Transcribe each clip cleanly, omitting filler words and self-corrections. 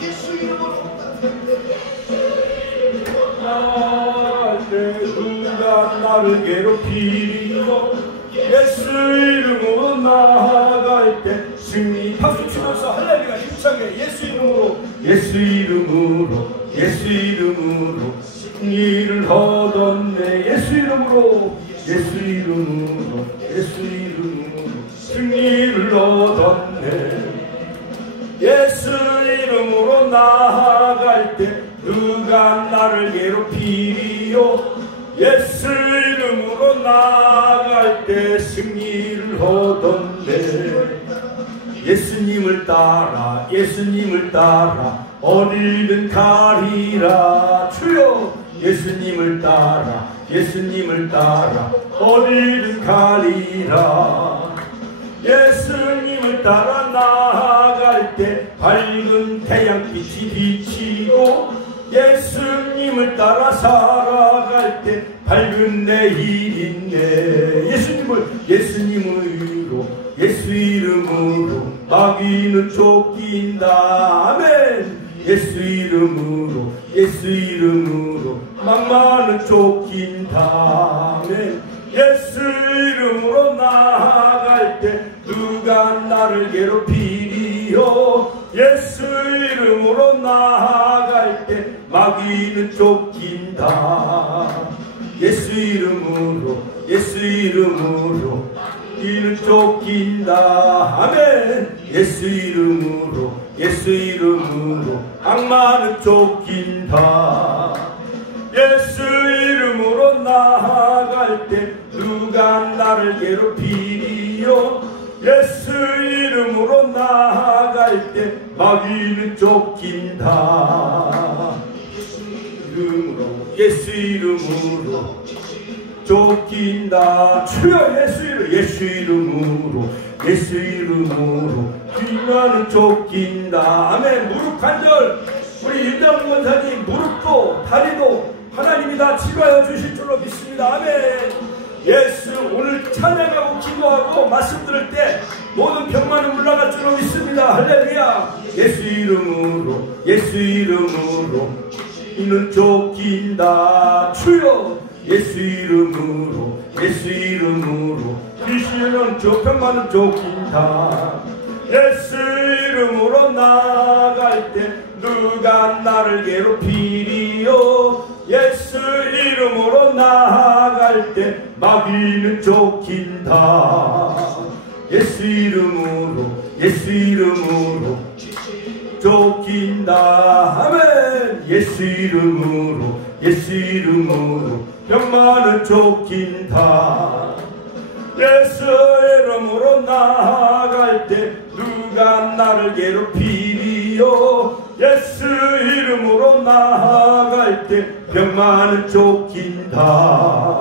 예수 이름으로 나갈 때 누가 나를 괴롭히리요. 예수 이름으로 나아갈 때 승리. 박수 치면서 할렐루야 힘차게 예수 이름으로, 예수 이름으로, 예수 이름으로 승리를 얻었네. 예수 이름으로, 예수 이름으로, 예수 이름으로 승리를 얻었네. 예수 이름으로 나아갈 때 누가 나를 괴롭히리요. 예수 이름으로 나아갈 때 승리를 얻었네. 예수님을 따라, 예수님을 따라 어디든 가리라. 주여 예수님을 따라, 예수님을 따라 어디든 가리라. 예수님을 따라 나아갈 때 밝은 태양빛이 비치고, 예수님을 따라 살아갈 때 밝은 내일이 있네. 예수님을, 예수님으로, 예수 이름으로 마귀는 쫓긴다. 아멘. 예수 이름으로, 예수 이름으로 막말은 쫓긴다. 아멘. 예수 이름으로 나아갈 때 누가 나를 괴롭히리요. 예수 이름으로 나아갈 때 마귀는 쫓긴다. 예수 이름으로, 예수 이름으로 이는 쫓긴다. 아멘. 예수 이름으로, 예수 이름으로 악마는 쫓긴다. 예수 이름으로 나아갈 때 누가 나를 괴롭히리요. 예수 이름으로 나아갈 때 마귀는 쫓긴다. 이름으로, 예수 이름으로 쫓긴다. 주여 예수 이름, 예수 이름으로, 예수 이름으로 귀만은 쫓긴다. 아멘. 무릎 관절, 우리 윤정 권사님 무릎도 다리도 하나님이 다 치료하여 주실 줄로 믿습니다. 아멘. 예수, 오늘 찬양하고 기도하고 말씀 들을 때 모든 병만은 물러갈 줄로 믿습니다. 할렐루야. 예수 이름으로, 예수 이름으로 이는 쫓긴다. 주여 예수 이름으로, 예수 이름으로 귀신은 병만은 쫓긴다. 예수 이름으로 나아갈 때 누가 나를 괴롭히리요. 예수 이름으로 나아갈 때 마귀는 쫓긴다. 예수 이름으로, 예수 이름으로 쫓긴다. 아멘. 예수 이름으로, 예수 이름으로 병만은 쫓긴다. 예수 이름으로 나아갈 때 누가 나를 괴롭히리요. 예수 이름으로 나아갈 때 병만은 쫓긴다.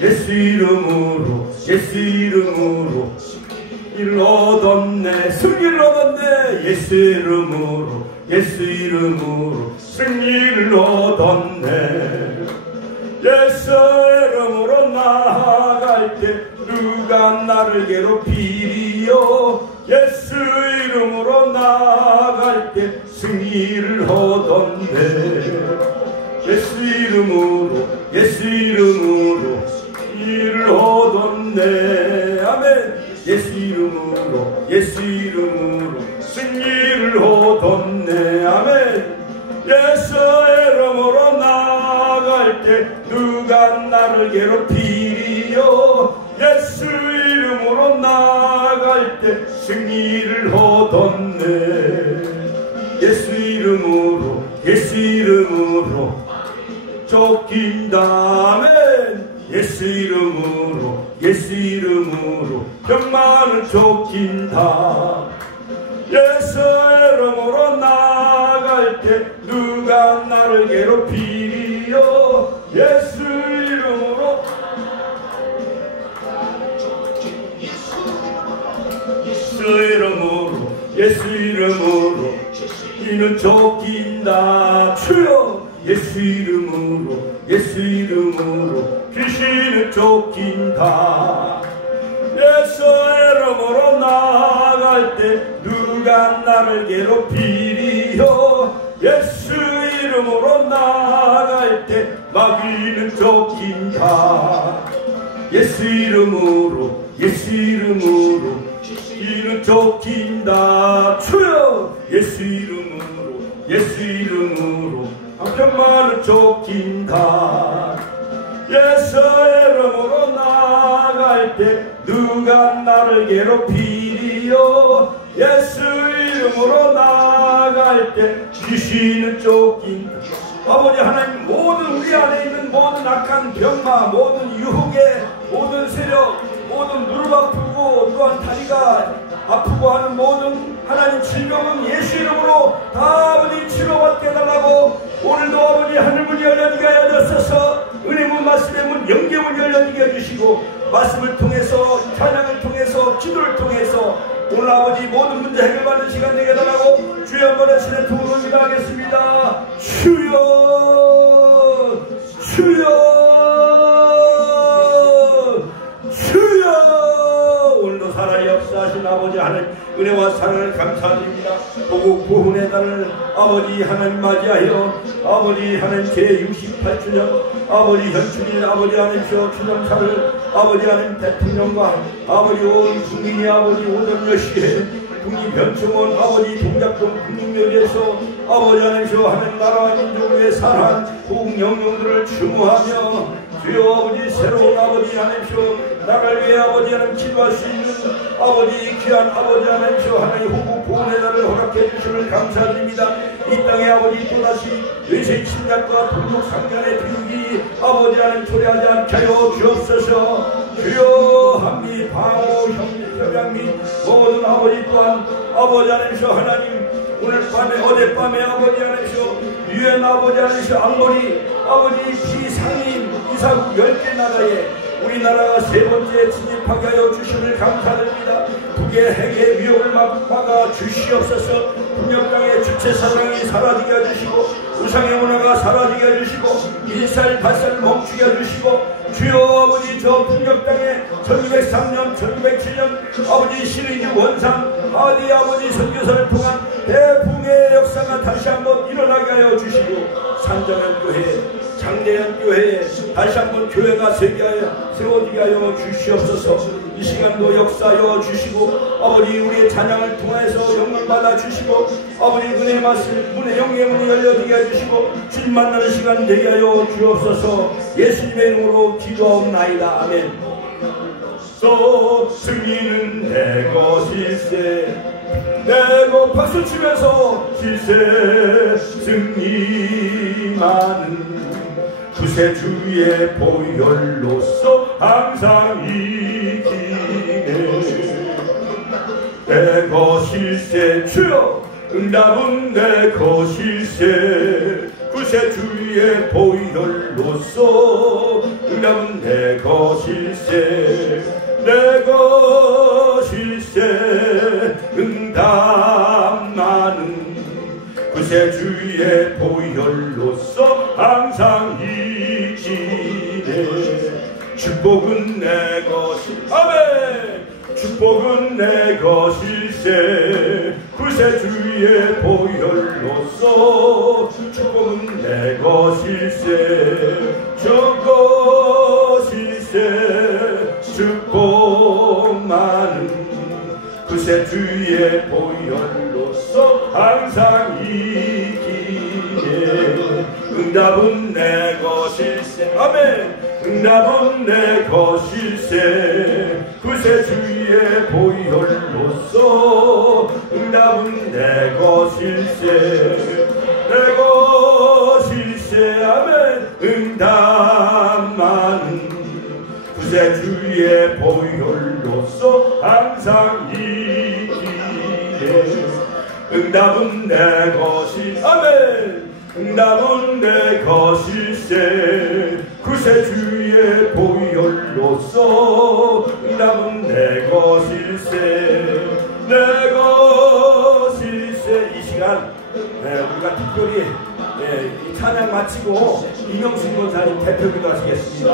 예수 이름으로, 예수 이름으로 승리를 얻었네. 승리를 얻었네. 예수 이름으로, 예수 이름으로 승리를 얻었네. 예수 이름으로 나아갈 때 누가 나를 괴롭히리요. 예수 이름으로 나아갈 때 승리를 얻었네. 예수 이름으로, 예수 이름으로 승리를 얻었네. 아멘. 예수 이름으로, 예수 이름으로 승리를 얻었네. 아멘. 예수 이름으로 나아갈 때 누가 나를 괴롭히리요. 예수 이름으로 나아갈 때 승리를 얻었네. 예수 이름으로, 예수 이름으로 쫓긴다. 아멘. 예수 이름으로, 예수 이름으로 병만은 쫓긴다. 예수 이름으로 나아갈 때 누가 나를 괴롭히리요. 예수 이름으로, 예수 이름으로, 예수 이름으로 이는 쫓긴다. 주여 예수 이름으로, 예수 이름으로 귀신은 쫓긴다. 예수 이름으로 나아갈 때 누가 누가 나를 괴롭히리요 예수 이름으로 나아갈 때 마귀는 쫓긴다 예수 이름으로 예수 이름으로 이는 쫓긴다 주여 예수 이름으로 예수 이름으로 한편만은 쫓긴다 예수 이름으로 나아갈 때 누가 나를 괴롭히리요 예수 이름으로 나아갈 때 귀신은 쫓긴다 아버지 하나님 모든 우리 안에 있는 모든 악한 병마 모든 유혹의 모든 세력 모든 무릎 아프고 또한 다리가 아프고 하는 모든 하나님 질병은 예수 이름으로 다 아버지 치료받게 해달라고 오늘도 아버지 하늘문이 열려지게 하여주셔서 은혜문 말씀의 문 영계문 열려지게 해주시고 말씀을 통해서 찬양을 통해서 기도를 통해서 오늘 아버지 모든 문제 해결받는 시간 되게 해달라고 주여 한번 신의 통으로 기도하겠습니다. 주여 주여 주여 오늘도 살아 역사하신 아버지 하나님 은혜와 사랑을 감사드립니다. 보국 부흥의 달을 아버지 하나님 맞이하여 아버지 하나님 제68주년 아버지 현충일 아버지 하나님께서 추념사를 아버지 하나님 대통령과 아버지 온 국민이 아버지 오전 10시에 국민 변충원 아버지 동작동 국민묘지에서 아버지 하나님께서 하나님 나라와 민족을 위해 살아한 고국 영령들을 추모하며 주여 아버지 새로운 아버지 하나님께서 나라를 위해 아버지 하나님 기도할 수 있는 아버지 귀한 아버지 하나님께서 하나님 호국 보훈의 날을 허락해 주심을 감사드립니다. 이 땅에 아버지 또다시 외세 침략과 동족 상간의 비극이 아버지 하나님 초래하지 않게 하여 주옵소서. 주여 한미 방호 협약 및 모든 아버지 또한 아버지 하나님께서 하나님 오늘 밤에 어젯밤에 아버지 하나님께서 유엔 아버지 하나님께서 안보리 아버지 비상임 이사국 10개 나라에 우리나라가 세 번째 진입하게 하여 주심을 감사드립니다. 북의 핵의 위협을 막아 주시옵소서. 북녘 땅의 주체 사상이 사라지게 해주시고 우상의 문화가 사라지게 해주시고 일살 발살을 멈추게 해주시고 주여 아버지 저 북녘 땅에 1903년 1907년 아버지 신의주 원상 아디 아버지 선교사를 통한 대붕의 역사가 다시 한번 일어나게 하여 주시고 산정연교회 장대연교회에 다시 한번 교회가 세워지게 하여 주시옵소서. 이 시간도 역사하여 주시고 아버지 우리의 찬양을 통해서 영광 받아 주시고 아버지 은혜의 말씀 문의 영의 문이 열려지게 해주시고 주님 만나는 시간 되게 하여 주옵소서. 예수님의 이름으로 기도하옵나이다. 아멘. 승리는 내 것일세 내고 박수치면서 실세 승리만은 구세주의 보혈로서 항상 이기네. 내 것일세 주여 응답은 내 것일세 구세주의 보혈로서 응답은 내 것일세 내 것일세 응답만은 구세주의 보혈로서 항상 이기네. 축복은 내 것이 아멘. 축복은 내 것일세 구세주의 보혈로서 축복은 내 것일세 저 것일세 축복만은 구세주의 보혈로서 항상 이기네. 응답은 내 것일세 아멘. 응답은 내 것일세 구세주의 보혈로서 응답은 내 것일세 내 것일세 아멘. 응답만은 구세주의 보혈로서 항상 이기네. 응답은 내 것이 아멘. 응답은 내 것일세 구세주의 보혈로서 응답은 내 것일세 내 것일세. 이 시간 우리가 특별히 이 찬양 마치고 이명순 권사님 대표기도 하시겠습니다.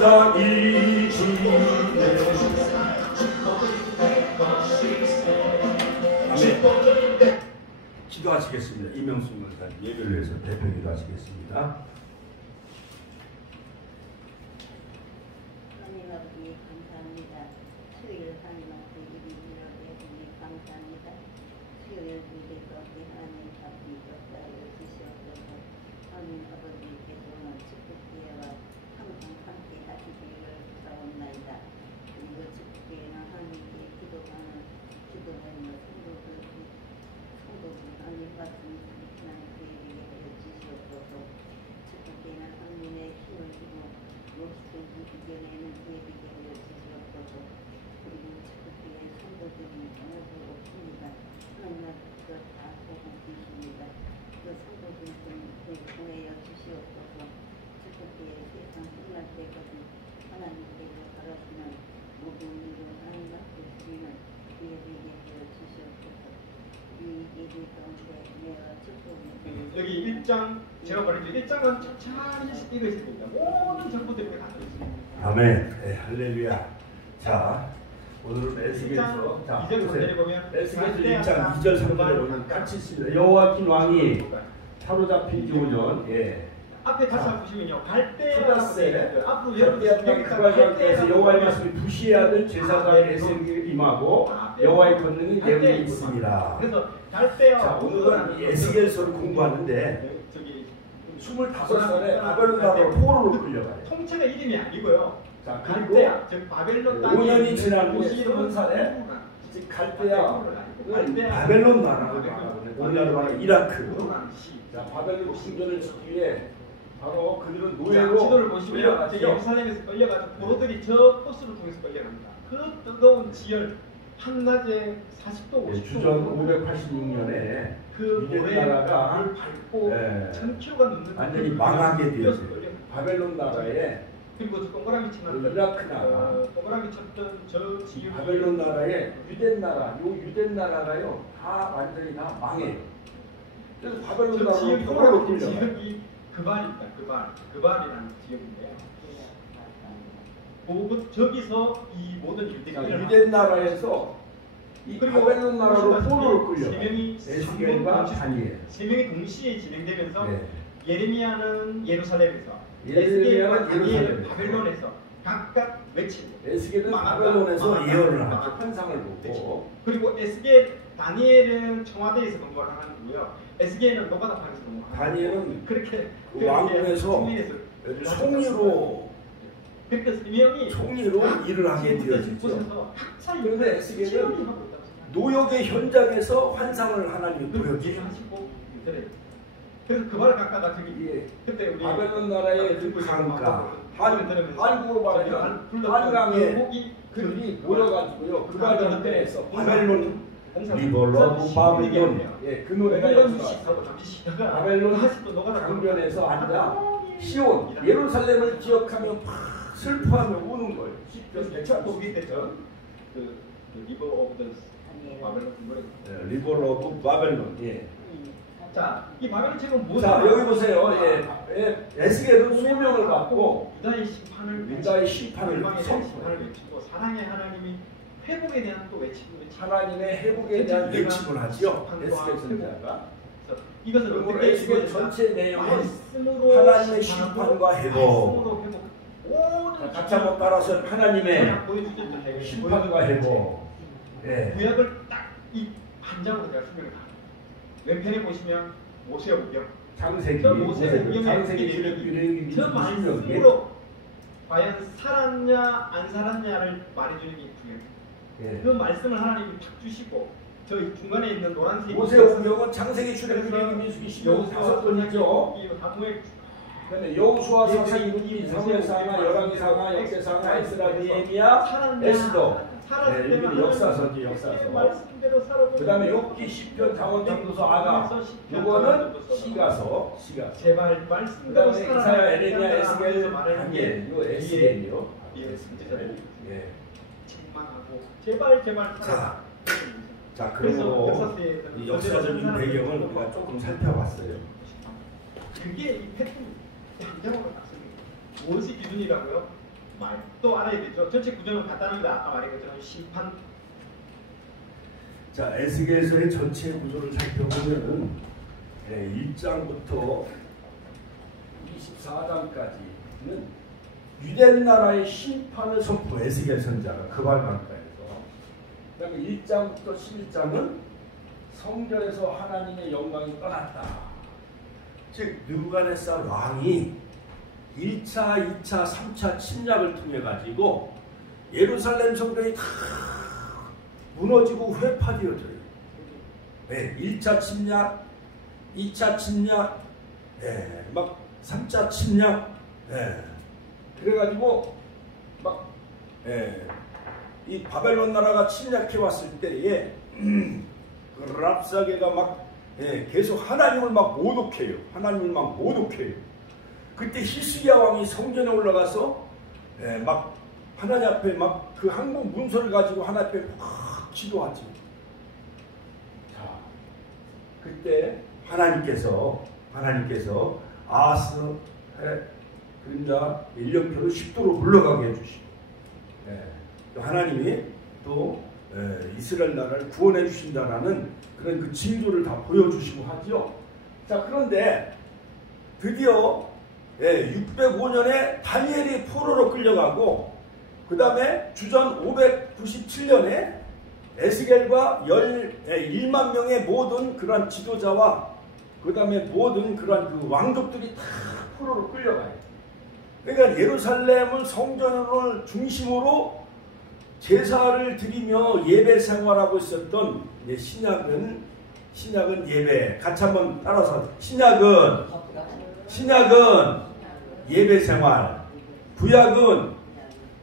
자 이기네. 아멘. 기도하시겠습니다. 이명숙 목사님 예배를 위해서 대표 기도하시겠습니다. 하나님 아버지 감사합니다. 수요일 하나님 앞에 이르기를 대단히 감사합니다. 수요일 예배 가운데 하나님 앞에 역사를 주시옵소서. 하나님 아버지께서는 축복기회와 항상 함께 하시기를 바라옵나이다. 그리고 축복기회는 하나님께 기도하는 성도들 하나님 말씀 하나님 그에게 하여 주시옵소서. 축복기회는 하나님의 힘을 주고 무엇을 이겨내는 그에게 하여 주시옵소서. 그리고 축복기회 성도들이 하나도 없습니다. 하나님 앞에서 다 보고 계십니다. 그 성도들 좀 구하여 주시옵소서. 축복기회 세상 끝날 때까지 하나님께서 바라시는 모든 일을 하나님 앞에 드리는 그에게 하여 주시옵소서. 이 예배 가운데 내가 축복을 여기 1장 제가 말했죠. 1장은 천천히 읽으십니다. 모든 정보들이 다 들어있습니다. 아멘. 네, 할렐루야. 자, 오늘은 에스겔서 자, 이제부터 내려보면 에스겔서 1장 2절 3절에 보면 같이 있습니다. 여호와긴 왕이 사로잡힌 지 5년. 예. 앞에 다시 한번 보시면요. 갈대아 초다스에 앞으로 갈대아 그가에서 여호와의 말씀이 부시해야 될 제사장의 에스겔이 임하고 여호와의 권능이 내게 있습니다. 그래서 갈대아 자, 오늘은 이 에스겔서를 공부하는데 저기 25살에 바벨론 나라로 포로로 끌려가요. 통째가 이름이 아니고요. 자, 그리고 갈대아 즉 바벨론 땅에 5년이 지난 후에 도시로 30살에 갈대아 바벨론 나라로 가거든요. 오늘날로 말하면 이라크. 자, 바벨론 궁전을 짓기 위해 바로 그들은 노예로 지도를 보시면 끌려갔죠. 예루살렘에서 끌려가서 포로들이 저 버스를 통해서 끌려갑니다. 그 뜨거운 지열 한낮에 40도 50도 주전 586년에 그 유대 나라가 모래를 밟고 1000km가 넘는 완전히 망하게 되었어요. 바벨론 나라에 그리고 저 동그라미 치는 이라크 나라, 동그라미 쳤던 저 지역 바벨론 나라에 유대 나라, 요 유대 나라가요 다 완전히 다 망해요. 그래서 바벨론 저 나라로 지역이 포로로 동그라미 끌려가요. 지역이 그발입니다. 그발이라는 지역인데요. 저기서 이 모든 일들이 유대 나라에서 이 바벨론 나라로 포로로 끌려가요. 명이 에스겔과 다니엘. 세 명이 동시에 진행되면서 네. 예레미야는 예루살렘에서 예레미야는 에스겔과 다니엘은 예루살렘에서. 바벨론에서 각각 외치고 에스겔은 바벨론에서 예언을 하죠. 환상을 보고. 그리고 에스겔 다니엘은 청와대에서 근무를 하는 거고요. 에스겔은 노가다판에서 근무를 하는 다니엘은 그렇게 왕궁에서 총리로 그러니까 세 명이 일을 하게 되어지죠. 각자 그런데 에스겔은 노역의 현장에서 환상을 하나님이 보여주죠. 하시고 그래서 그 말을 갖다가 저기 예. 그때 우리 바벨론 나라의 그 강가 한국으로 말하면 한강에 그들이 모여가지고요. 그 바벨론에서 바벨론 리버러브 바벨론 그 노래가 연주하고 바벨론 강변에서 앉아 시온 예루살렘을 기억하며 막 슬퍼하며 우는 거예요. 거기 때죠. 그 리버 오브 더 바벨론 노래. 리버러브 바벨론. 예. 자, 이 바벨론 책은 무슨? 자, 여기 보세요. 에스겔은 소명을 받고 유다의 심판을 외치고 사랑의 하나님이 회복에 대한 또 외침을 하나님의 회복에 대한 외침을 하죠. 에스겔 선지자가. 이것을 어떻게 에스겔 전체 내용은 하나님의 심판과 회복. 같이 한번 따라서 하나님의 심판과 회복. 구약을 딱 이 한 장으로 제가 설명을 합니다. 왼편에 보시면 모세의 우경. 창세기 저 말씀으로 과연 살았냐 안 살았냐를 말해주는 게 구약. 그 말씀을 하나님이 탁 주시고 저 중간에 있는 노란색 모세의 우경은 창세기 출애굽기 민수기 신명 5번이죠. 이 하무의 그다음에 여호수아 사상 이루기 사무엘상하 열왕기상하 역대상하 에스라 느헤미야 에스더 이게 역사서지 역사서. 그 다음에 욥기 시편 잠언 전도서 아가 요거는 시가서 제발 그 말씀대로 다음에 이사야 에레미야 에스겔 다니엘 요 에스겔이요. 책망하고 제발 자 그리고 이 역사적인 배경을 우리가 조금 살펴봤어요. 그게 이 패턴 한장으로 났습니다. 무엇이 기준이라고요? 말도 알아야 되죠. 전체 구조는 간단합니다. 아까 말한 것처럼 심판 자, 에스겔서의 전체 구조를 살펴보면은 1장부터 24장까지는 유대 나라의 심판을 선포, 에스겔 선자가 그발강가에서. 그다음에 1장부터 11장은 성전에서 하나님의 영광이 떠났다. 즉 느부갓네살 왕이 1차, 2차, 3차 침략을 통해 가지고 예루살렘 성전이 다 무너지고 회파되어져요. 네, 1차 침략, 2차 침략, 막 3차 침략, 그래가지고 막 이 바벨론 나라가 침략해 왔을 때에 그 랍사게가 막 계속 하나님을 막 모독해요. 하나님을 막 모독해요. 그때 히스기야 왕이 성전에 올라가서 막 하나님 앞에 막 그 한국 문서를 가지고 하나님 앞에 막 기도하지. 자, 그때 하나님께서 아하스의 그림자 1년표를 10도로 물러가게 해주시고, 하나님이 또 이스라엘 나라를 구원해 주신다라는 그런 그 징조를 다 보여주시고 하죠. 자, 그런데 드디어 605년에 다니엘이 포로로 끌려가고, 그 다음에 주전 597년에 에스겔과 1만 명의 모든 그러한 지도자와 그 다음에 모든 그러한 그 왕족들이 다 포로로 끌려가요. 그러니까 예루살렘을 성전을 중심으로 제사를 드리며 예배 생활하고 있었던 신약은 예배. 같이 한번 따라서 신약은 예배 생활, 구약은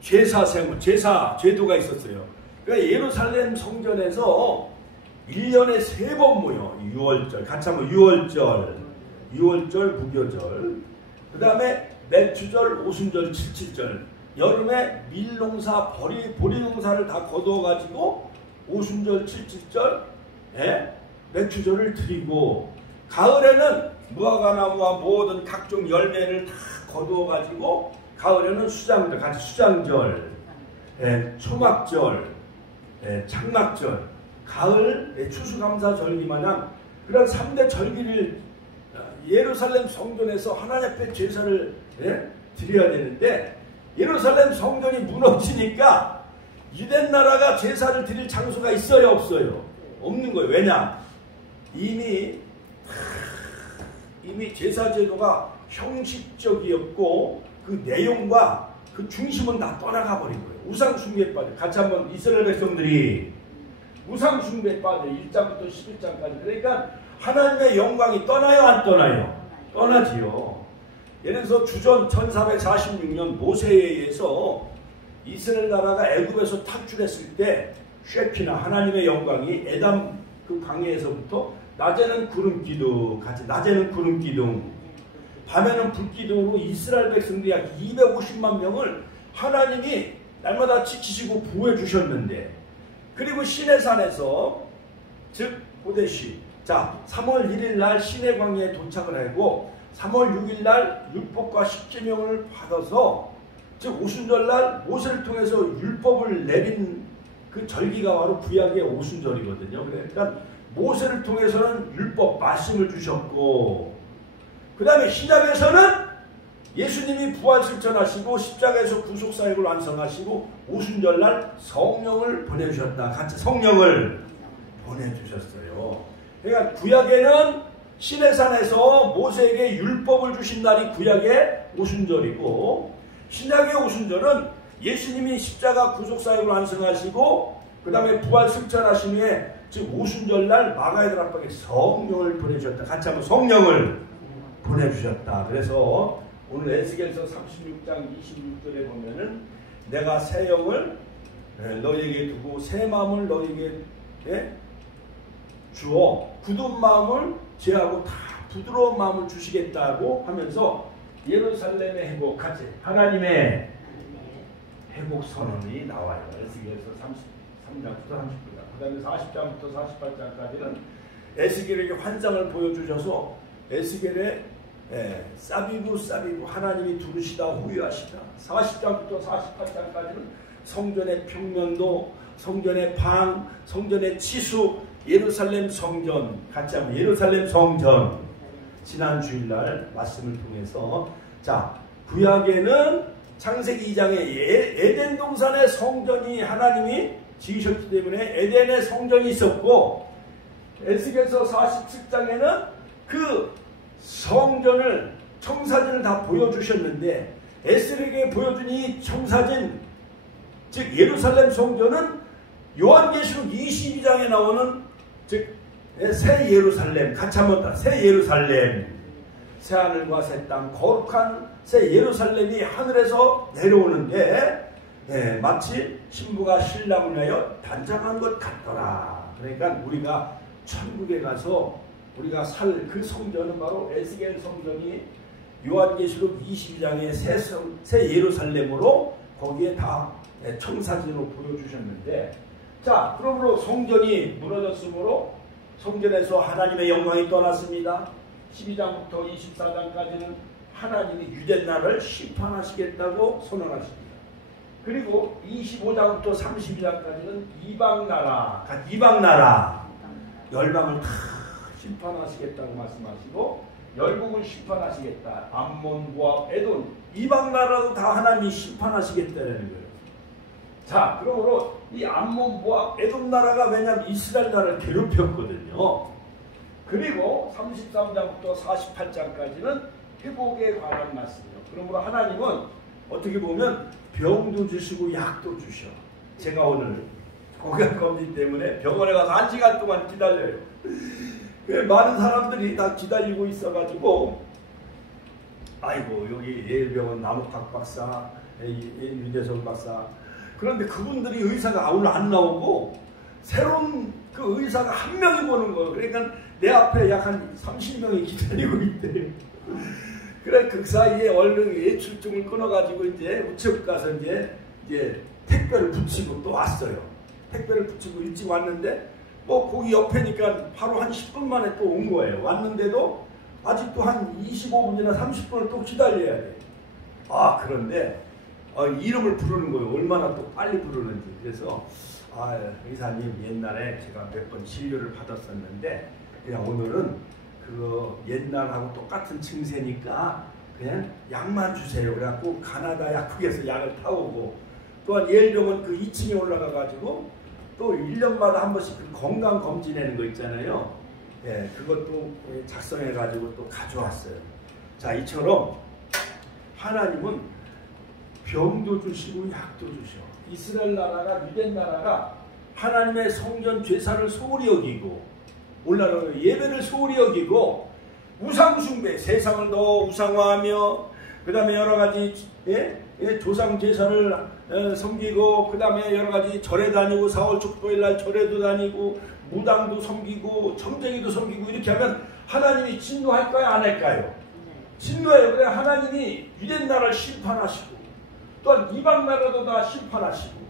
제사 생활, 제도가 있었어요. 그러니까 예루살렘 성전에서 1년에 3번 모여. 6월절, 같이 한번 6월절, 무교절, 그 다음에 매추절, 오순절, 칠칠절, 여름에 밀농사, 보리농사를 다 거두어가지고 오순절, 칠칠절, 매추절을 드리고, 가을에는 무화과나무와 모든 각종 열매를 다 거두어가지고 가을에는 수장절, 같이 수장절, 초막절, 장막절, 가을 추수감사절기 마냥 그런 3대 절기를 예루살렘 성전에서 하나님 앞에 제사를 드려야 되는데, 예루살렘 성전이 무너지니까 유대 나라가 제사를 드릴 장소가 있어요, 없어요? 없는 거예요. 왜냐? 이미 제사 제도가 형식적이었고 그 내용과 그 중심은 다 떠나가 버린 거예요. 우상숭배에 빠져. 같이 한번 이스라엘 백성들이 우상숭배에 빠져. 1장부터 11장까지. 그러니까 하나님의 영광이 떠나요, 안 떠나요? 떠나지요. 예를 들어서 주전 1446년 모세에 의해서 이스라엘 나라가 애굽에서 탈출했을 때 쉐키나 하나님의 영광이 에담 그 광야에서부터 낮에는 구름 기둥, 같이 낮에는 구름 기둥, 밤에는 불 기둥으로 이스라엘 백성들이 약 250만 명을 하나님이 날마다 지키시고 보호해 주셨는데, 그리고 시내산에서 즉 호데시, 자 3월 1일 날 시내 광야에 도착을 하고 3월 6일 날 율법과 십계명을 받아서, 즉 오순절 날 모세를 통해서 율법을 내린 그 절기가 바로 구약의 오순절이거든요. 그러니까 모세를 통해서는 율법 말씀을 주셨고, 그 다음에 신약에서는 예수님이 부활실천하시고 십자가에서 구속사역을 완성하시고 오순절날 성령을 보내주셨다. 같이 성령을 보내주셨어요. 그러니까 구약에는 시내산에서 모세에게 율법을 주신 날이 구약의 오순절이고, 신약의 오순절은 예수님이 십자가 구속사역을 완성하시고 그 다음에 부활실천하신 후에 즉 오순절날 마가의 드랍방에 성령을 보내주셨다. 같이 한번 성령을 보내주셨다. 그래서 오늘 에스겔서 36장 26절에 보면은 내가 새 영을 너희에게 두고 새 마음을 너희에게 주어 굳은 마음을 제하고 다 부드러운 마음을 주시겠다고 하면서 예루살렘의 회복, 같이 하나님의 회복 선언이 나와요. 에스겔서 33장부터 30장, 그 다음에 40장부터 48장까지는 에스겔에게 환상을 보여주셔서 에스겔의 사비부 하나님이 두르시다 호위하시다. 40장부터 48장까지는 성전의 평면도 성전의 방, 성전의 치수, 예루살렘 성전, 같이 한번 예루살렘 성전. 지난 주일날 말씀을 통해서 자, 구약에는 창세기 2장에 에덴 동산의 성전이 하나님이 지으셨기 때문에 에덴의 성전이 있었고, 에스겔서 47장에는 그 성전을 청사진을 다 보여주셨는데, 에스겔에게 보여준 이 청사진, 즉 예루살렘 성전은 요한계시록 22장에 나오는 즉 새 예루살렘, 같이 한번 다 새 예루살렘, 새 하늘과 새 땅, 거룩한 새 예루살렘이 하늘에서 내려오는데, 마치 신부가 신랑을 위하여 단장한 것 같더라. 그러니까 우리가 천국에 가서 우리가 살 그 성전은 바로 에스겔 성전이 요한계시록 22장의 새 예루살렘으로 거기에 다 청사진으로 보여주셨는데, 자, 그러므로 성전이 무너졌으므로 성전에서 하나님의 영광이 떠났습니다. 12장부터 24장까지는 하나님이 유대 나라를 심판하시겠다고 선언하십니다. 그리고 25장부터 32장까지는 이방 나라 열방을 다 심판하시겠다고 말씀하시고, 열국을 심판하시겠다. 암몬, 모압, 에돔, 이방 나라도 다 하나님이 심판하시겠다는 거예요. 자, 그러므로 이 암몬, 모압, 에돔 나라가 왜냐하면 이스라엘 나라를 괴롭혔거든요. 그리고 33장부터 48장까지는 회복에 관한 말씀이에요. 그러므로 하나님은 어떻게 보면 병도 주시고 약도 주셔. 제가 오늘 건강검진 때문에 병원에 가서 1시간 동안 기다려요. 많은 사람들이 다 기다리고 있어가지고, 아이고 여기 예일병원 남욱학 박사, 윤재석 박사, 그런데 그분들이 의사가 오늘 안 나오고 새로운 그 의사가 한 명이 보는 거예요. 그러니까 내 앞에 약 한 30명이 기다리고 있대요. 그래 그 사이에 얼른 예출증을 끊어가지고 이제 우체국 가서 이제 택배를 붙이고 또 왔어요. 택배를 붙이고 일찍 왔는데 뭐 거기 옆에니까 바로 한 10분 만에 또 온 거예요. 왔는데도 아직도 한 25분이나 30분을 또 기다려야 돼. 아, 그런데 이름을 부르는 거예요. 얼마나 또 빨리 부르는지. 그래서 의사님 옛날에 제가 몇 번 진료를 받았었는데 그냥 오늘은 그거 옛날하고 똑같은 증세니까 그냥 약만 주세요. 그래갖고 가나다 약국에서 약을 타오고, 또한 예일병원 그 2층에 올라가가지고 또 1년마다 한 번씩 그 건강검진하는 거 있잖아요. 그것도 작성해가지고 또 가져왔어요. 자, 이처럼 하나님은 병도 주시고 약도 주셔. 이스라엘 나라가, 유대 나라가 하나님의 성전 제사를 소홀히 여기고, 오늘날은 예배를 소홀히 여기고, 우상숭배, 세상을 더 우상화하며, 그 다음에 여러가지 조상 제사를 섬기고, 그 다음에 여러가지 절에 다니고, 4월 축도일날 절에도 다니고, 무당도 섬기고, 점쟁이도 섬기고, 이렇게 하면 하나님이 진노할까요? 안 할까요? 진노해요. 그래 하나님이 유대 나라를 심판하시고, 또한 이방 나라도 다 심판하시고,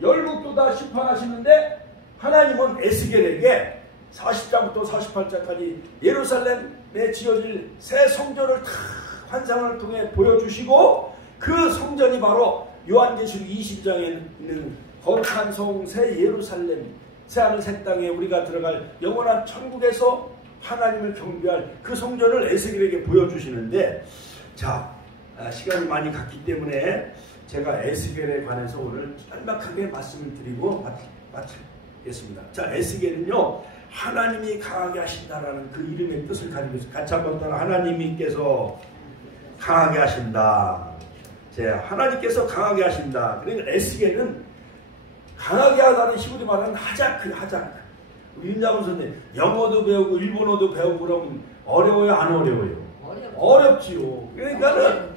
열국도 다 심판하시는데, 하나님은 에스겔에게 40장부터 48장까지 예루살렘에 지어질 새 성전을 다 환상을 통해 보여주시고, 그 성전이 바로 요한계시록 20장에 있는 거룩한 성 새 예루살렘, 새 하늘 새 땅에 우리가 들어갈 영원한 천국에서 하나님을 경배할 그 성전을 에스겔에게 보여주시는데, 자, 시간이 많이 갔기 때문에 제가 에스겔에 관해서 오늘 짤막하게 말씀을 드리고 마치겠습니다. 자, 에스겔은요, 하나님이 강하게 하신다라는 그 이름의 뜻을 가지고 있어요. 같이 한번 따라, 하나님께서 강하게 하신다. 자, 하나님께서 강하게 하신다. 그러니까 에스겔은 강하게 하다는 히브리 말하는 하자크. 우리 윤장훈 선생님, 영어도 배우고 일본어도 배우고 그러면 어려워요, 안 어려워요? 어렵지요. 그러니까는